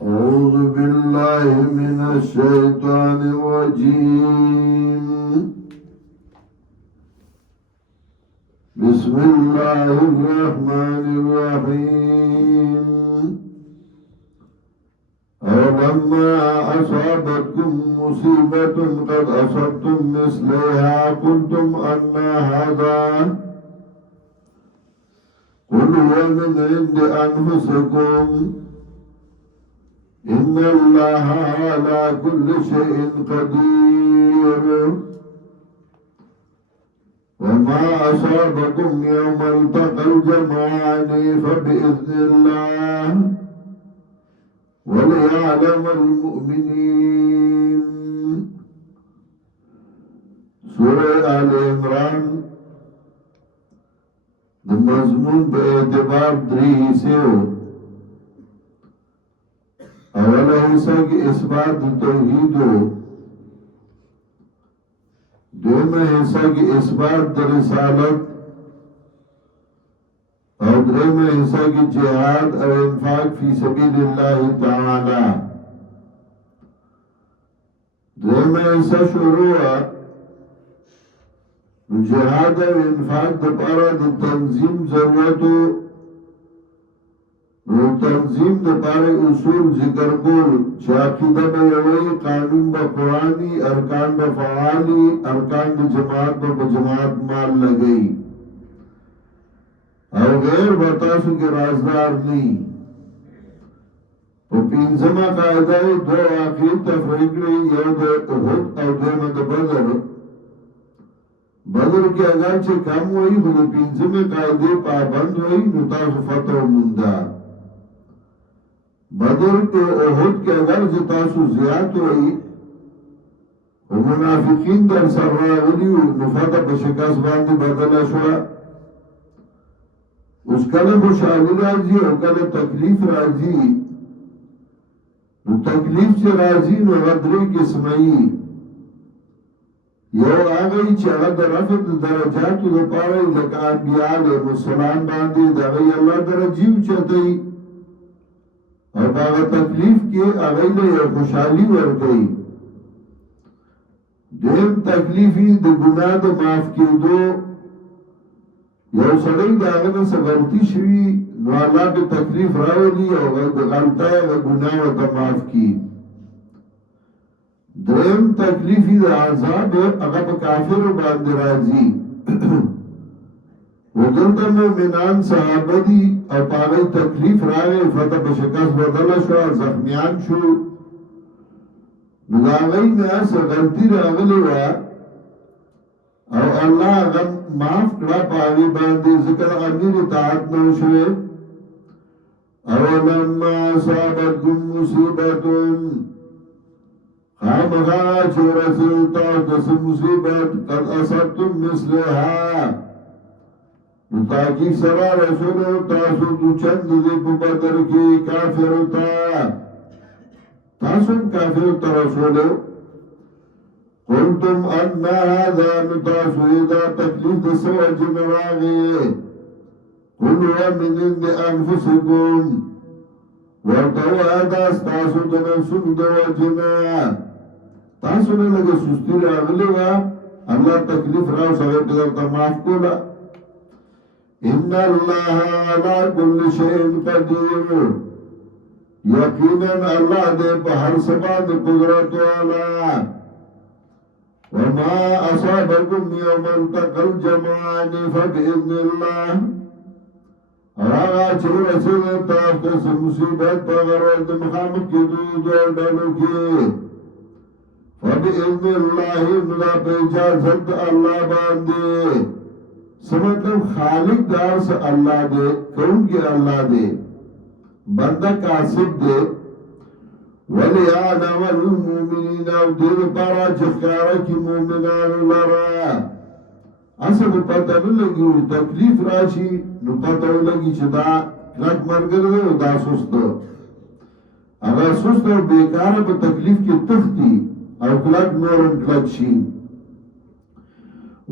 أعوذ بالله من الشيطان الرجيم. بسم الله الرحمن الرحيم. أولما أصابتكم مصيبة قد أصبتم مثلها قلتم أن هذا قل هو من عند أنفسكم إن الله على كل شيء قدير. وما أصابكم يوم التقى الجمعان فبإذن الله وليعلم المؤمنين. سورة آل عمران مضمون باعتبار دری حصے ہو. اولا حصہ کی اثبات توحید ہو، دویمہ حصہ کی اثبات رسالت، اور دریمہ حصہ کی جہاد اور انفاق فی سبیل اللہ تعالی. دریمہ حصہ شروع جہاد و انفاق دپارا د تنظیم ضرورتو، تنظیم دپارا اصول ذکر کول چه عقیده با یوی، قانون با قرآنی، ارکان با فعالی، ارکان با جماعت با جماعت مال لگئی او غیر بتاسو کے رازدار نہیں. و پینزمہ قاعدہ دو عقید تفریقی یو د احد او دویمہ د بدر. بدر کے اگرچہ کم ہوئی خود پینزم قائدے پابند ہوئی نتاس فتح مندہ. بدر کے احد کے اگرچہ تاسو زیاد ہوئی و منافقین در سر راغلیو نفتح بشکاس باندی بدل شوا. اس کل خوشحالی راضی او کل تکلیف راضی. تکلیف سے راضی نو غدری قسمئی یو آگئی چه اغا در رفت درجاتو دا پاوئی لکا انبیاء علیہ السلام باندی دا غی اللہ درجیو چتئی اور باغا تکلیف کی اغی لے خوشحالی ورگئی. دیم تکلیفی دا گناہ دا معاف کی دو یو سڑی دا اغا سا غلطی شوی نو اللہ پہ تکلیف راولی او غلطہ اغا گناہ و تا معاف کی. درم تکلیفی دا عذاب اگا پا کافر باندی رازی ودلتا مومنان صحابہ دی او پاگئی تکلیف راگئی فتح بشکست بدل شو زخمیان شو نداغئی نیاس غلطی راگلی وا او اللہ اگا معاف کرا پاگئی باندی ذکر امیر اطاعت نو شوے. اولما صحابتکم مصیبتون خامخا چه رسلتا کس مصیبت قد اصبتم مثلها نتاکی سرا رسولو تاسو دو چند دی پو بدر کی کافرتا تاسو کافرتا رسولو قلتم انا هذا نتاسو اذا تکلیف دسو جنواغی قلوا من اند انفسکم ورطو آدھا ستاسو دنسوک دو جنواغ تاسو نے لگے سستی راغلی وا اللہ تکلیف راو سغیر قدر تا معاف کولا. ان اللہ علا کل شئین قدیر یقینا اللہ دے پا ہر سباد قدرت والا. وما اصابکم یوم التقى الجمعان فبإذن اللہ آغا چه رسول تافتس مصیبت پا غرورت مخامق کی دو ڈالو کی وَبِإِذْنِ اللَّهِ نُلَا بِإِجَازَتْ اللہ باندے. سمطلب خالق دار سے اللہ دے، کون کے اللہ دے، بندہ کاسب دے. وَلِيَعْلَمَ الْمُؤْمِنِينَ دیر پارا چخکارا کی مومنان لرا اصل پتہ نلگی تکلیف راشی نو پتہ لگی چدا کلک مرگر دے دا سستو. اگر سستو بیکار پا تکلیف کی تختی او کلک نورن کلک شین.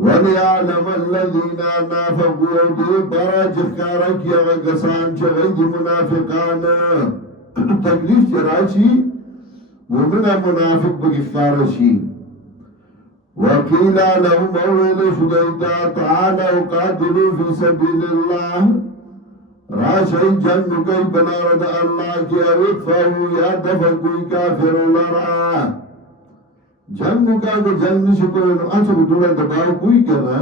وَلِيَعْلَمَ الَّذِينَ نَافَقُوا دِي برا جخکارا کیا غسان چه غید منافقان تکلیف چراشی ومن منافق بگخکارشی وقیل لهم اویل شدیتا تعالوا قاتلوا فی سبیل اللہ راشی جنگ کئی بنارد اللہ کی اوقفہو یا دفقوی کافر لرا جنگ کا کہ جنگ نشکو انو اچھا دولا دباو کوئی کنا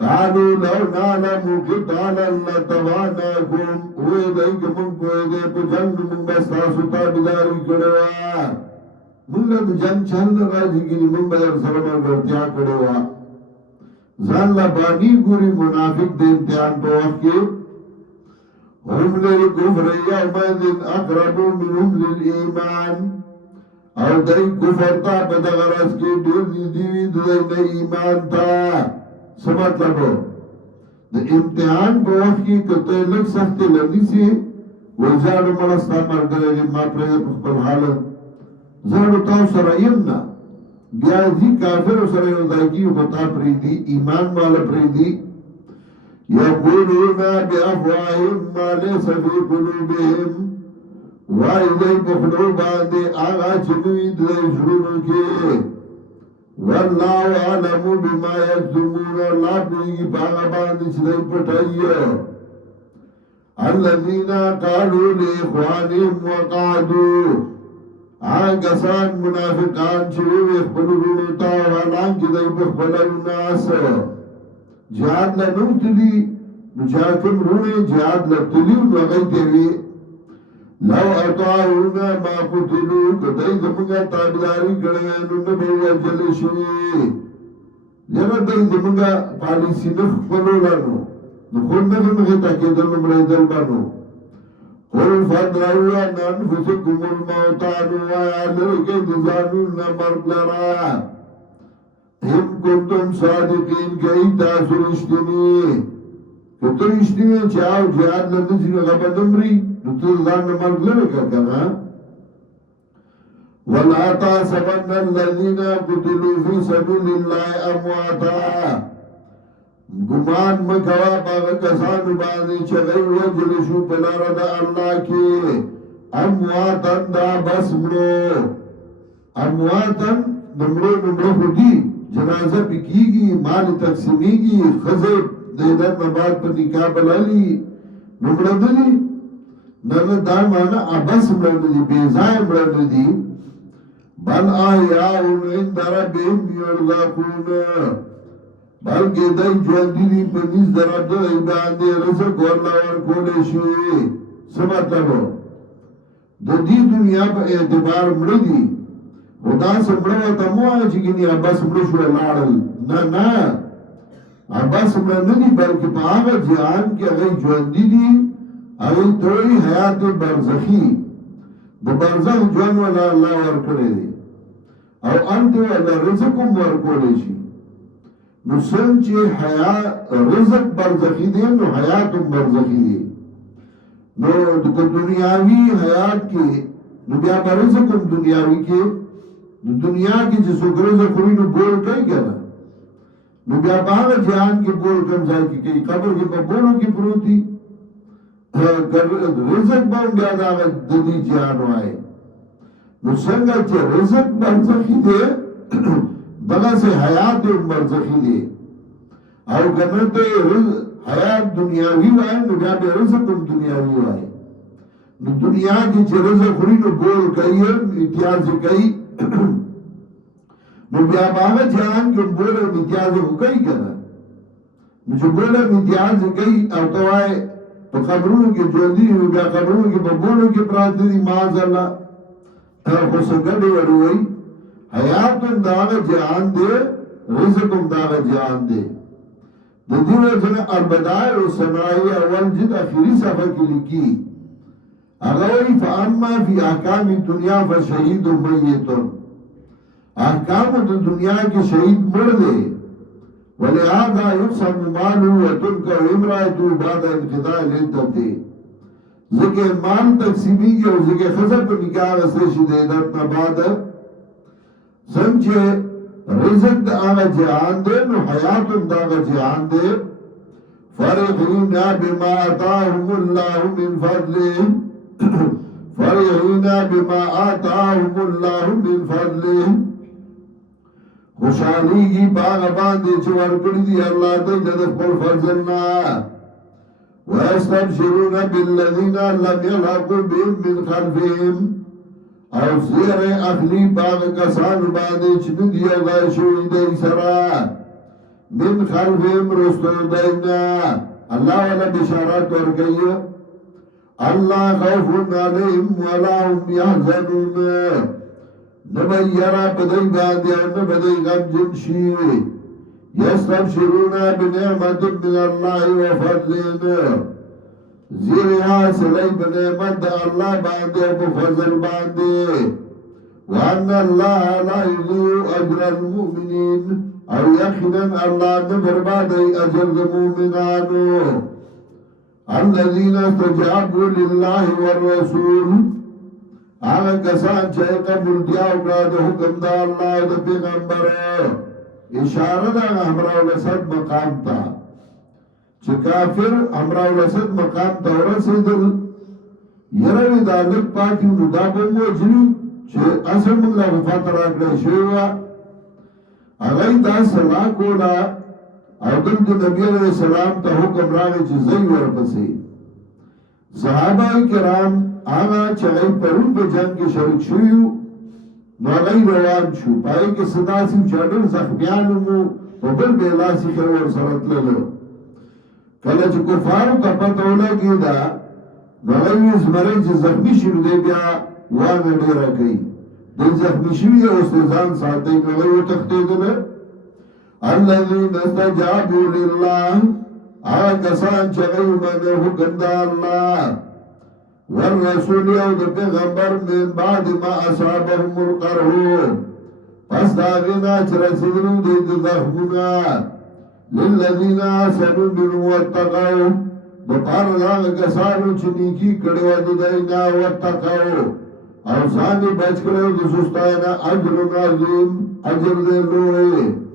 قالوا لو نعلم قتالا لتبعناكم اوے دائی کہ من کوئے دے پو جنگ من بستاسو تابداری کڑوا من لد جنگ چند راجی کی من بدر سرمان گرتیا کڑوا زان لبانی گوری منافق دے امتحان پا وقت کے هم للكفر يومئذ اقرب منهم للإيمان او دای کفر تا بدغرس کی دیر نیدیوی دای ایمان تا سمطلب ہو دا امتحان پا وقت کی کتے لگ سخت لگی سی وزارو مرستا مرگره ما پرید پخبر حال زارو تاو سرائیم نا بیازی کافر سرائیم دای کی خطا پریدی ایمان والا پریدی یقولون بافواہم ما لیس فی قلوبهم وائی دائی پخلو باندے آغا چنوی دائی شرونو کے واللہ عالم بما یکتمون اللہ پوئی پاغا باندے چدائی پٹھائیو الذین قالوا لإخوانهم وقعدوا آگا سان منافقان چوئے اخبرو رونتا وحالان کی دائی پخبلو ناس جہاد لنو تلی نجاکم رونے جہاد لتلیو نغی تیوی لو اطاعونا ما قتلو کدائی زمانگا تابداری کڑیانو نبی وجل شوی جنا دائی زمانگا پالیسی نخ پلو لانو نخون نخم خیتا کدر نمرائی دل بانو قل فدروا ننفسکم الموتانو آیا لرکی دزانو نمرد لرا ہم کنتم صادقین کئی تاثر اشتنی کتر اشتنی چاو جہاد لندسی غبا نمری نتر ذان مرگ لرکا کنا وَلَا تَحْسَبَنَّ الَّذِينَ قُتِلُوا فِي سَبِيلِ اللَّهِ أَمْوَاتًا گمان مکوا باغ کسان بانی چغی وجل شو پلار دا اللہ کی امواتا دا بس مرو امواتا نمرو خودی جنازہ پکی گی مال تقسیمی گی خزب دیدت مباد پر نکاح بلالی نمرو دلی نن دا مانا ابس مرد دی بیزای مرد دی بل آیاؤن عند ربهم یرزقون بلکہ دائی جواندی دی پنیز درب دائی باندے رزق واللہ ورکولے شوئے سمطلب ہو دا دی دنیا پا اعتبار مردی خدا سے مروتا مو آئے چکنی عباس مرشوئے لارل نا عباس مرندی بلکہ پا آغا جہان کی اگر جواندی دی اگر توڑی حیات برزخی دا برزخ جوان والا اللہ ورکڑے دی او انت والا رزقم ورکولے شی نو سنچے رزق برزخی دے نو حیاتم برزخی دے نو دنیاوی حیات کے نو بیا برزقم دنیاوی کے نو دنیا کی جسو رزق ہوئی نو بول کئی گیا نو بیا باغ جہان کی بول کم جائے کی کئی قبر کی بولوں کی پروتی رزق بان بیا داغ دلی جہانو آئے نو سنگا چے رزق برزخی دے بغا سے حیات برزخی دے او گنتے حیات دنیاوی وائے نو بیا بے رزقم دنیاوی وائے نو دنیا کی چے رزق خوری نو بول کئی امتیاز کئی نو بیا باغا جہان کی بولے امتیاز ہو کئی کنا نو جو بولے امتیاز کئی او تو آئے تو قبروں کی جوندی نو بیا قبروں کی بولوں کی پراتی دی معاذ اللہ خسنگڑی وڑوئی حیاتم داغ جہان دے رزقم داغ جہان دے دیو جن البدائع و سنائی اول جد اخیری صفحہ کی لکی اگوئی فاما فی احکام دنیا فشہید میتن احکام دنیا کی شہید مر دے ولہذا یقسم مالو و تلک امرائتو بعد انقضاء العدت ذکر مال تقسیمی کی اور ذکر خزر پر نکاح رسے شدیدت نباد سمجھے رزق دا آغا جهان دے نو حیاتم دا آغا جهان دے فرحین بما آتاهم اللہ من فضله فرحین بما آتاهم اللہ من فضله خوشحالی کی باغ باندے چوار کردی دی اللہ دے جدف پر فضلنا وَيَسْتَبْشِرُونَ بِالَّذِينَ لَمْ يَلْحَقُوا بِهِمْ مِنْ خَلْفِهِمْ او زیر اخلی باغ کسان باندے چندی اغای شوی دی سرا من خلفهم رستو دینا اللہ والا بشارات ورکیو اللہ خوفن علیہم ولا هم یحزنون نبی یرا بدئی باندے و نبدئی غم جنشی یستبشرون بنعمت من اللہ و فضلین زیر حاصلی بنعمت اللہ باندے و فضل باندے وان اللہ لا یضیع اجر المؤمنین او یقینا اللہ نبربادی اجر المؤمنانو الذین استجابوا للہ والرسول آغا کسان چاہے قبول دیاو کرا دا حکم دا اللہ دا پیغمبر اشارہ دا ہمراو لسد مقام تا چه کافر ہمراو لسد مقام تا ورسیدل یروی دا لک پاکی ندا بمو جنی چه اصل منگلا غفات راکڑا شویوا اغای دا صلاح کولا او دل دا نبی علیہ السلام تا حکم راگی چه زی ورپسی صحابہ کرام آغا چغی پرون پہ جنگ کے شرک شویو نو آغای روان شو پائی کے صدا سی چاڑر زخمیانمو و بل بیلاسی خور سرط لگو کلا چه کفارو تا پتہ لگی دا نو آغای ازمرائی چه زخمی شنو دے بیا وانا دیرہ کئی دل زخمی شوی استزان ساتھ نو آغای تختی دلے الذین استجابوا للہ آغا کسان چغی من حکم دا اللہ والرسول یو دا پیغمبر من بعد ما اصابهم القرحو پس داغینا چرسدنو دید زخمونا للذین آسنو منو واتقاو بپار داغ کسانو چنیکی کڑیو ددائینا واتقاو او سانی بچ کرو دسوستائینا عجر عظیم عجر دے لوئے